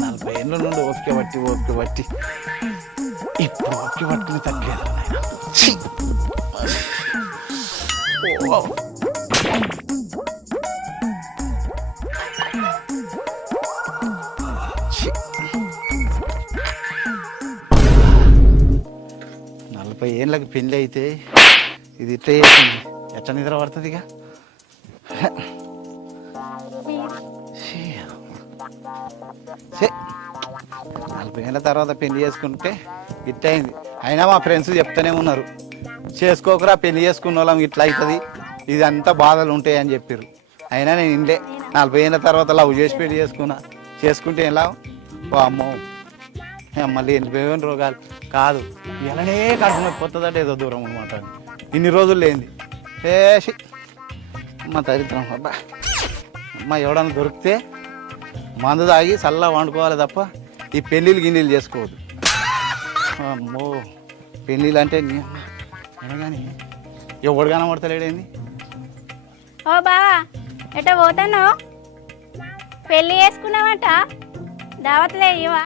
నలభై ఏళ్ళ నుండి ఓపిక బట్టి ఇప్పుడు ఓపిక పట్టుకుని తగ్గలేదు నలభై ఏళ్ళకి పెళ్ళి అయితే ఇది ఇట్లా చేసింది ఎట్లా నిద్ర పడుతుంది ఇక నలభై ఏళ్ళ తర్వాత పెళ్లి చేసుకుంటే ఇట్లా అయింది. అయినా మా ఫ్రెండ్స్ చెప్తూనే ఉన్నారు చేసుకోకరా పెళ్లి చేసుకున్న వాళ్ళం ఇట్లా అవుతుంది ఇదంతా బాధలు ఉంటాయి అని చెప్పారు. అయినా నేను ఇండే 40 ఏళ్ళ తర్వాత లవ్ చేసి పెళ్లి చేసుకుంటే ఎలా అమ్మో మళ్ళీ వెళ్ళిపోయిన రోగాలు కాదు ఇలానే కడుపు కొత్తదంటే ఏదో దూరం అనమాట. ఇన్ని రోజులు లేనిది చేసి మా దరిద్రం అబ్బా అమ్మ ఎవడన్నా దొరికితే మందు తాగి చల్ల వండుకోవాలి తప్ప ఈ పెళ్ళిళ్ళు గిన్నెలు చేసుకోవద్దు. అమ్మో పెళ్ళిళ్ళు అంటే కానీ ఎవడు కనబడతలేడేంది. ఓ బావా ఎట్ట పోతాను పెళ్ళి చేసుకున్నావంట దావత్లే ఇవా